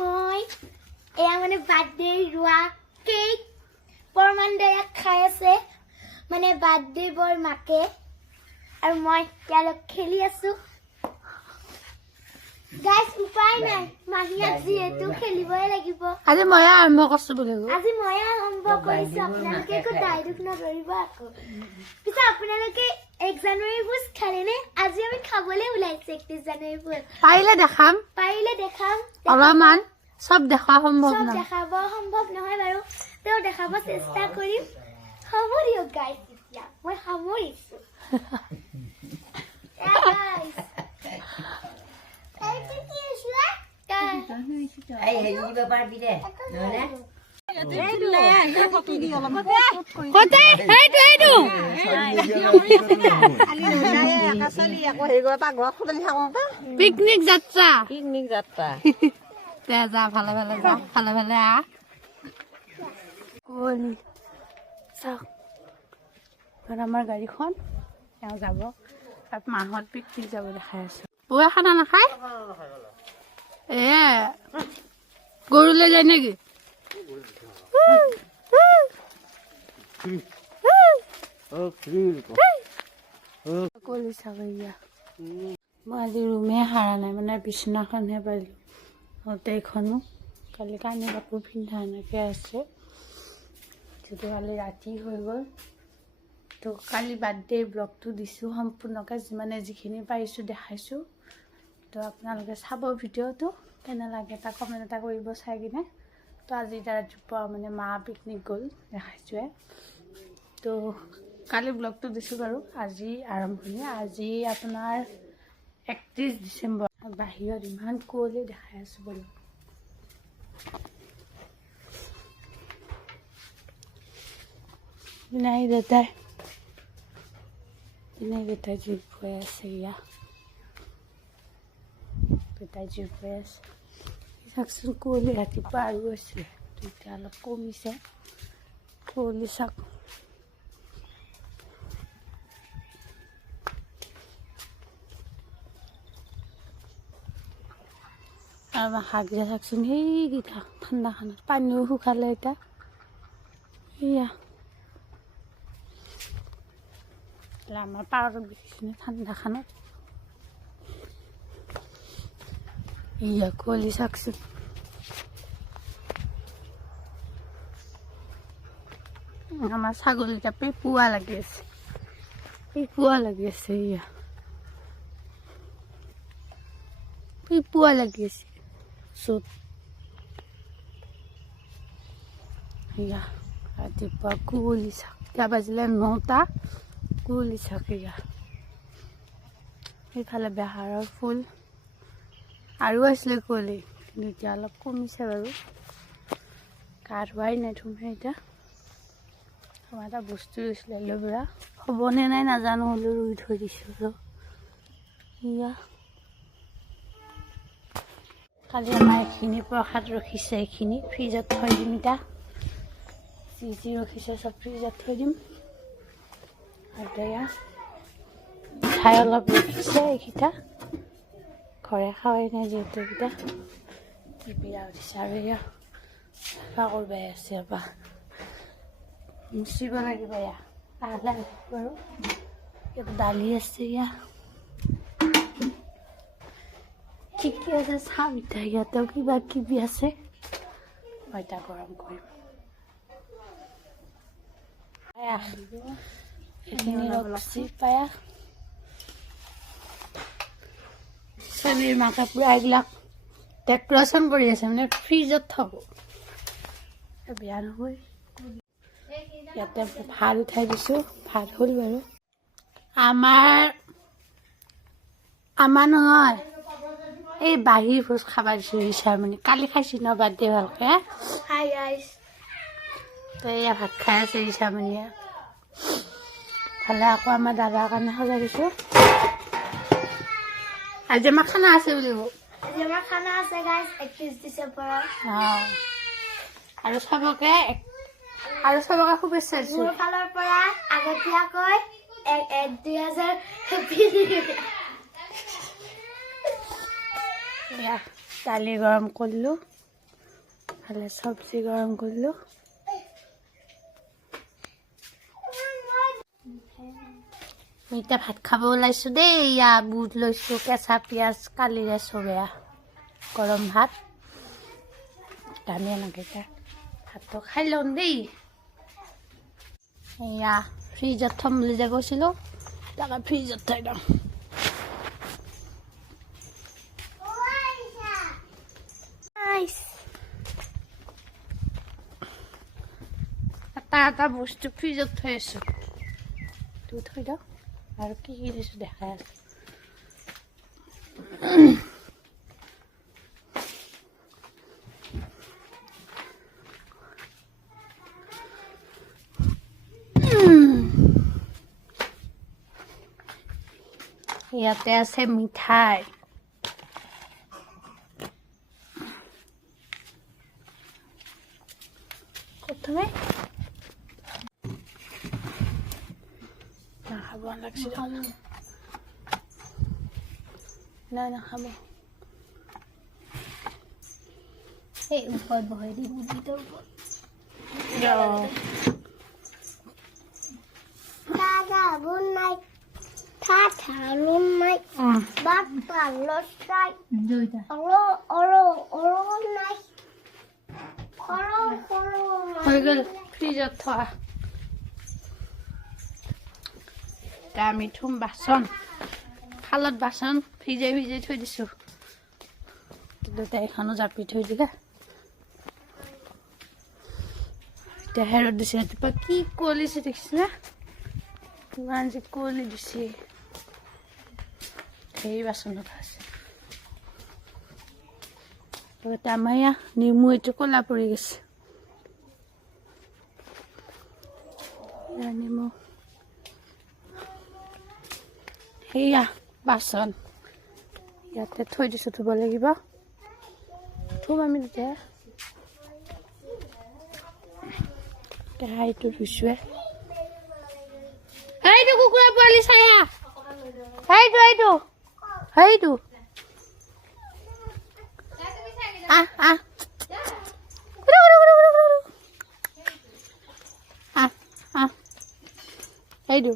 মই এয়া মানে বাৰ্থডে ৰোৱা কেক পৰমানন্দয়া খাই আছে মানে বাৰ্থডে বৰ মাকে আৰু মই ইয়াত খেলি আছো গাইস উপায় নাই মাহিয়াত যিহেতু খেলিবই লাগিব আজি মই আৰম্ভ কৰিছো বুলি আজি মই আৰম্ভ কৰিছো আপোনালোকে কো ডাইৰেক্ট নধৰিব আকৌ পিছে আপোনালোকে 1 জানুৱাৰী ভোজ খালেনে আজি আমি খাবলৈ ওলাইছে 31 জানুৱাৰী ভোজ পাৰিলে দেখাম অলপমান সব দেখা সম্ভৱ সব নহয় দেখাব সম্ভৱ নহয় বাৰু তেও দেখাব চেষ্টা কৰিম হ'ব দিয়ক গাইস এতিয়া মই সামৰিছো গাইস এই হেৰি দিব পাৰিবি দে নহলে পিকনিক যাত্ৰা যা ভালে আহ কুঁৱলী চাওক আমাৰ গাড়ীখন তেওঁ যাব তাত মাহত পিকনিক যাব দেখাই আছো পুৱা খানা নাখায় গৰুলৈ যায় নেকি মই আজি ৰুমে হাৰা নাই মানে বিচনাখনহে পালোঁ এইখনো কালি কানি কাপোৰ পিন্ধা এনেকৈ আছে যদি কালি ৰাতি হৈ গ'ল তো কালি বাৰ্থডে ব্লগটো দিছোঁ সম্পূৰ্ণকৈ যিমানে যিখিনি পাৰিছোঁ দেখাইছোঁ তো আপোনালোকে চাব ভিডিঅ'টো কেনে লাগে এটা কমেণ্ট এটা কৰিব চাই কিনে তো আজি ৰাতিপুৱা মানে মা পিকনিক গ'ল দেখাইছোঁৱে তো কালি ব্লগটো দিছোঁ বাৰু আজি আৰম্ভণি আজি আপোনাৰ 31 ডিচেম্বৰ বাহিৰত ইমান কুঁৱলী দেখাই আছোঁ বাৰু বিনাই দেউতাই জুই ফুৱাই আছে ইয়া দেউতাই জুই ফুৱাই আছে চাওকচোন কুঁৱলী ৰাতিপুৱা আৰু আছিলে এতিয়া অলপ কমিছে কুঁৱলী চাওক আৰু আমাৰ শাক যে চাওকচোন সেইকেইটা ঠাণ্ডাখনত পানীও শুকালে এতিয়া এয়া আমাৰ পাৰত দেখিছোনে ঠাণ্ডাখনত এয়া কুঁৱলী চাওকচোন আমাৰ ছাগলীটা পেপুৱা লাগি আছে এয়া পেপুৱা লাগি আছে চুট এয়া ৰাতিপুৱা কুঁৱলী চাওক এতিয়া বাজিলে 9টা কুঁৱলী চাওক এয়া সেইফালে বেহাৰৰ ফুল আৰু আছিলে কুঁৱলী কিন্তু এতিয়া অলপ কমিছে বাৰু গা ধোৱাই নাই ধুমহে এতিয়া আমাৰ এটা বস্তু ৰুইছিলে এল'ভেৰা হ'বনে নাই নাজানো হ'লেও ৰুই থৈ দিছোঁ আৰু এয়া কালি আমাৰ এইখিনি প্ৰসাদ ৰখিছে এইখিনি ফ্ৰিজত থৈ দিম এতিয়া যি ৰখিছে চব ফ্ৰিজত থৈ দিম আৰু এয়া মিঠাই অলপ ৰখিছে এইকেইটা ঘৰে খাৱাই নাই যিহেতু এইকেইটা বিয়া উঠিছে আৰু এয়া চাফা কৰিব আছে বা মুচিব লাগিব এয়া লাহে বাৰু ইয়াত দালি আছে এয়া কি আছে চাহ মিঠাই ইয়াতেও কিবা কিবি আছে মই এতিয়া গৰম কৰিম পায়াস এইখিনি ৰখছি পায়াস ছোৱালীৰ মাকে পুৰা এইবিলাক ডেক'ৰেশ্যন কৰি আছে মানে ফ্ৰিজত থ'ব বেয়া নহয় ইয়াতে ভাত উঠাই দিছোঁ ভাত হ'ল বাৰু আমাৰ নহয় এই বাহিৰ ভোজ খাব দিছোঁ ৰিচাৰ্মনি কালি খাইছোঁ ন বাৰ্থডে ভালকৈ তো এয়া ভাত খাই আছে ৰিচাৰ্মনিয়ে ভালে আকৌ আমাৰ দাদাৰ কাৰণে সজাই দিছোঁ আজি আমাৰ খানা আছে বুলিব আজি আমাৰ খানা আছে গাইস 31 ডিচেম্বৰত আৰু চবকে শুভেচ্ছা দিছোঁ মোৰ ফালৰ পৰা আগতীয়াকৈ 2000 হেপী নিউ ইয়াৰ দালি গৰম কৰিলোঁ ভালে চব্জি গৰম কৰিলোঁ। মই এতিয়া ভাত খাব ওলাইছোঁ দেই। এয়া বুট লৈছোঁ, কেঁচা পিঁয়াজ কালিৰে চবেয়া গৰম ভাত। আমি এনেকৈ এতিয়া ভাতটো খাই লওঁ দেই। এয়া ফ্ৰিজত থ'ম বুলি যে কৈছিলোঁ, তাকে ফ্ৰিজত থৈ দিওঁ। এটা বস্তু ফ্ৰিজত থৈ আছোঁ, তো থৈ দিওঁ। আৰু কি কি দিছোঁ দেখাই আছোঁ। ইয়াতে আছে মিঠাই, প্ৰথমে নাখাব লাগছিল, নাই নাখাব। এই ওপৰত বহাই দিম মুৰ্গীটোৰ ওপৰত। Tata lunai, tata lunai, bapa losai, oro nai, oro. হৈ গ'ল ফ্ৰিজত থোৱা। এতিয়া আমি থ'ম বাচন, খালত বাচন ভিজাই ভিজাই থৈ দিছোঁ। দেউতাই এখনো জাপি থৈ দিলে। এতিয়া হেৰত দিছে, ৰাতিপুৱা কি কুঁৱলিছে দেখিছেনে? ইমান যে কুঁৱলি দিছে, ধেৰ বাচনত আছে। এতিয়া আমাৰ ইয়াত নেমু এইটো ক'লা পৰি গৈছে। নেমু সেয়া বাচন ইয়াতে থৈ দিছোঁ, ধুব লাগিব। থ'ম আমি তেতিয়া কেৰাহীটো ধুইছোৱে। এইটো কুকুৰা পোৱালি চায়া, সেইটো আহ আহ আহ আহ সেইটো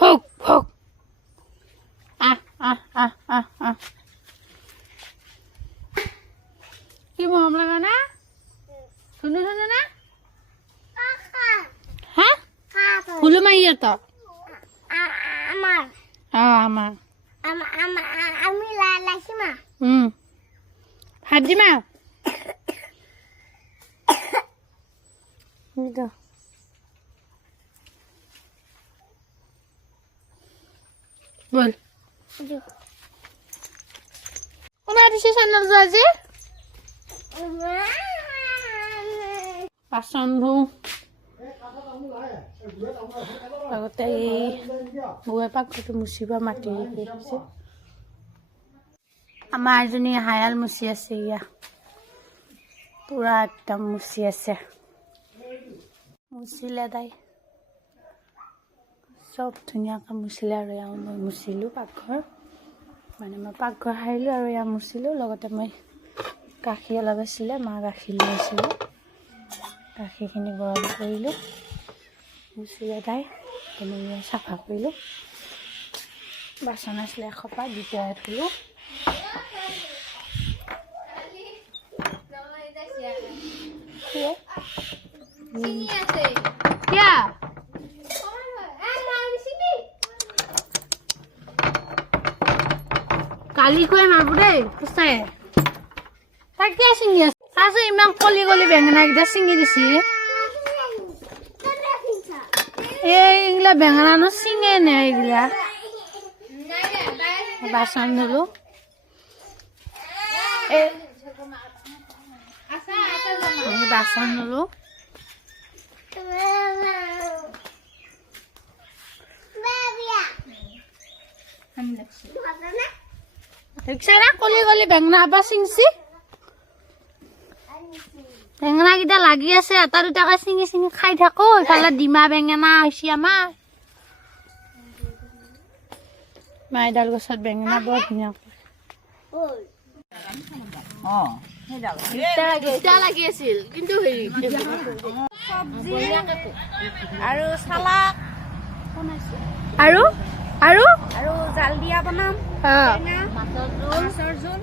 হোক হোক আহ আহ আহ আহ আহ কি মৰম লগা না? শুনো শুনো না? হা হুলু মাৰি তো আমাৰ আমি লাইছিমা ভাত দিমা বল কোনে দিছে চেন্দেল যোৱা যে বাচন ধুওঁ। আগতে এই বৌয়ে পাকঘৰটো মুচিব মাটি হৈছে। আমাৰ এজনী হায়াল মুচি আছে, ইয়া পুৰা একদম মুচি আছে। মুচিলে তাই চব ধুনীয়াকৈ মুচিলে আৰু এয়া মই মুচিলোঁ পাকঘৰ, মানে মই পাকঘৰ সাৰিলোঁ আৰু এয়া মুচিলোঁ। লগতে মই গাখীৰ অলপ আছিলে, মা গাখীৰ লৈ আছিলোঁ, গাখীৰখিনি গৰম কৰিলোঁ, মুচিলে তাই। মই চাফা কৰিলোঁ। বাচন আছিলে এসোপা, দুটাই ধুলোঁ। কালি কৈ মাৰিব দেই সঁচাই। তাই কিয় ছিঙি আছে? চাচোন ইমান কলি কলি বেঙেনাকেইটা ছিঙি দিছে। এইগিলা বেঙেনানো ছিঙে নে এইগিলা? বাচন ধুলো, বাচন ধুলো। দেখছে না কলি কলি বেঙেনা আবার ছিঙছি। বেঙেনা কেইটা লাগি আছে, এটা দুটাকে ছিঙি ছিঙি খাই থাকো। ইফালে ডিমা বেঙেনা হৈছে আমাৰ। মাইডাল গছত বেঙেনা বৰ ধুনীয়া। তিতা লাগি আছিল কিন্তু হেৰি আৰু চালাদ আৰু আৰু আৰু জাল দিয়া বনাম মাছৰ জোল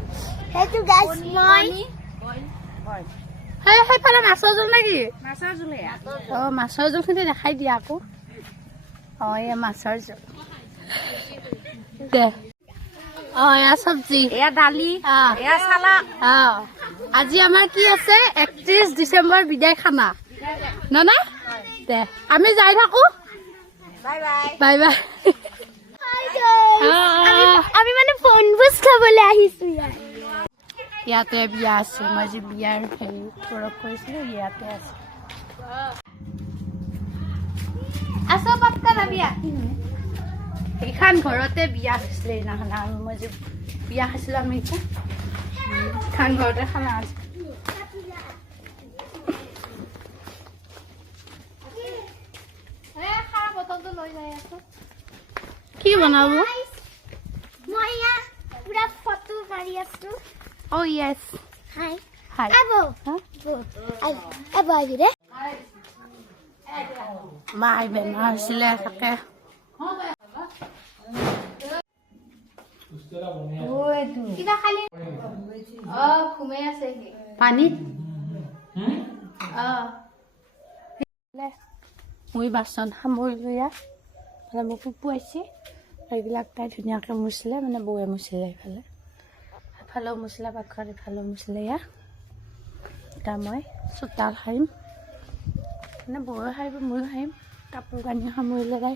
সেইটো গাইছ মই সেইফালে মাছৰ জোল নেকি মাছৰ জোলে মাছৰ জোলখিনি দেখাই দিয়া আকৌ এয়া মাছৰ জোল দে এয়া চব্জি এয়া দালি এয়া চালাদ আজি আমাৰ কি আছে 31 ডিচেম্বৰ বিদায় খানা না দে আমি যাই থাকো বাই বাই বাই বাই আমি মানে বনভোজ খাবলৈ আহিছো ইয়াতে বিয়া আছে মই যে বিয়াৰ হেৰি থৰক কৰিছিলো ইয়াতে আছে আছো পাক্কা না বিয়া এইখন ঘৰতে বিয়া হৈছিলে সেইদিনাখন আৰু মই যে বিয়া খাইছিলো আমি এইখন ঘৰতে খানা আছে কি বনাব মই ইয়াত পুৰা ফটো মাৰি আছো য়েছ হাই হাই আবো আবো আহি দে মাই বেমাৰ হৈছিলে তাকে কিবা খালি ঘুমাই আছে পানীত মই বাচন সামৰিলোঁ ইয়াত মোক পুপুৱাইছে এইবিলাক তাই ধুনীয়াকৈ মুচিলে মানে বৌয়ে মুচিলে এইফালে এফালেও মুচিলে পাকঘৰত এফালেও মুচিলে ইয়াত এতিয়া মই চোতাল সাৰিম মানে বৌয়ে সাৰিব ময়ো সাৰিম কাপোৰ কানি সামৰিলে তাই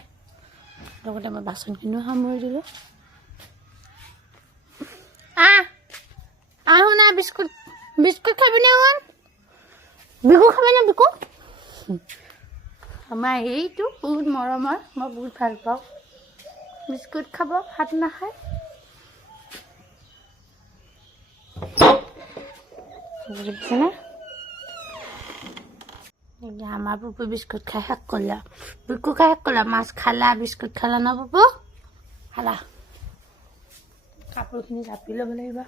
লগতে মই বাচনখিনিও সামৰি দিলোঁ শুনা বিস্কুট বিস্কুট খাবিনে শুন বিকু খাবিনে বিকু আমাৰ এইটো বহুত মৰমৰ মই বহুত ভাল পাওঁ বিস্কুট খাব ভাত নাখায় বুজিছেনে আমাৰ পুপু বিস্কুট খাই শেষ কৰিলা বিকু খাই শেষ কৰিলা মাছ খালা বিস্কুট খালা ন পুপু খালা কাপোৰখিনি জাপি ল'ব লাগিব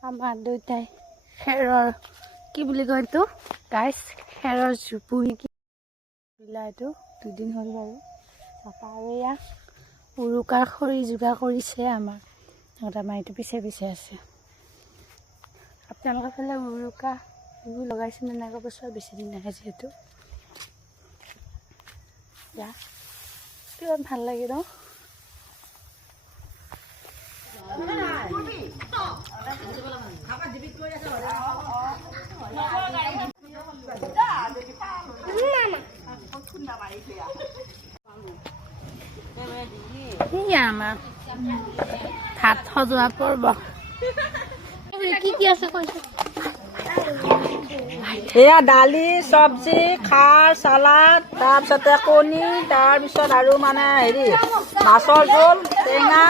আমাৰ দেউতাই খেৰৰ কি বুলি কয় এইটো গাইছ খেৰৰ জুপু নেকি এইটো 2 দিন হ'ল বাৰু তাপা আৰু এয়া উৰুকাৰ খৰি যোগাৰ কৰিছে আমাৰ আমাৰ এইটো পিছে পিছে আছে আপোনালোকৰ ফালে উৰুকা এইবোৰ লগাইছে নে নাই বছৰ বেছি দিন নাহে যিহেতু কিমান ভাল লাগে ন আমাৰ ভাত সজোৱা পৰ্ব কি কি আছে কৈছো এয়া দালি চব্জি খাৰ চালাদ তাৰপিছতে কণী তাৰপিছত আৰু মানে হেৰি মাছৰ জোল টেঙা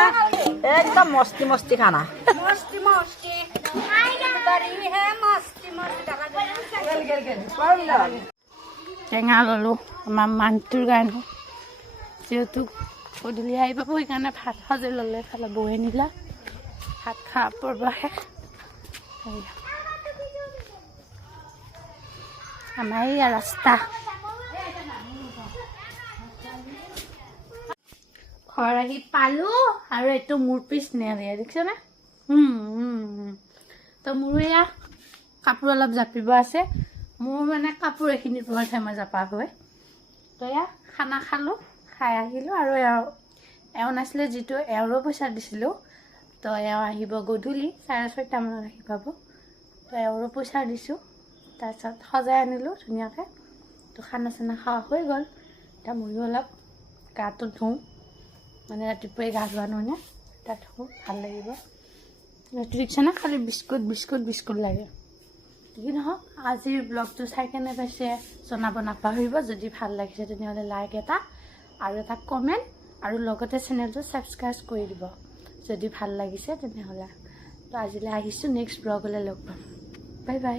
একদম মস্তি মস্তি খানা টেঙা ল'লোঁ আমাৰ মানুহটোৰ কাৰণে যিহেতু গধূলি আহি পাব সেইকাৰণে ভাত সজাই ল'লে এইফালে বৈ নিলা ভাত খোৱা পৰ্ব শেষ আমাৰ এইয়া ৰাস্তা ঘৰ আহি পালোঁ আৰু এইটো মোৰ পিছ নেৰিয়া দেখিছেনে তো মোৰো এয়া কাপোৰ অলপ জাপিব আছে মোৰ মানে কাপোৰ এইখিনিৰ পৰতহে মই জাপা হয় তো এয়া খানা খালোঁ খাই আহিলোঁ আৰু এওঁ নাছিলে যিটো এওঁৰো পইচা দিছিলোঁ তো এওঁ আহিব গধূলি 6:30 মানত আহি পাব তো এওঁৰো পইচা দিছোঁ তাৰপিছত সজাই আনিলোঁ ধুনীয়াকৈ তো খানা চানা খোৱা হৈ গ'ল এতিয়া ময়ো অলপ গাটো ধুওঁ মানে ৰাতিপুৱাই গা ধোৱা নহয় এতিয়া ধুওঁ ভাল লাগিব দেখিছেনে খালি বিস্কুট বিস্কুট বিস্কুট লাগে কি নহওক আজিৰ ব্লগটো চাই কেনে পাইছে জনাব নাপাহৰিব যদি ভাল লাগিছে তেনেহ'লে লাইক এটা আৰু এটা কমেণ্ট আৰু লগতে চেনেলটো ছাবস্ক্ৰাইব কৰি দিব যদি ভাল লাগিছে তেনেহ'লে তো আজিলৈ আহিছোঁ নেক্সট ব্লগলৈ লগ পাম বাই বাই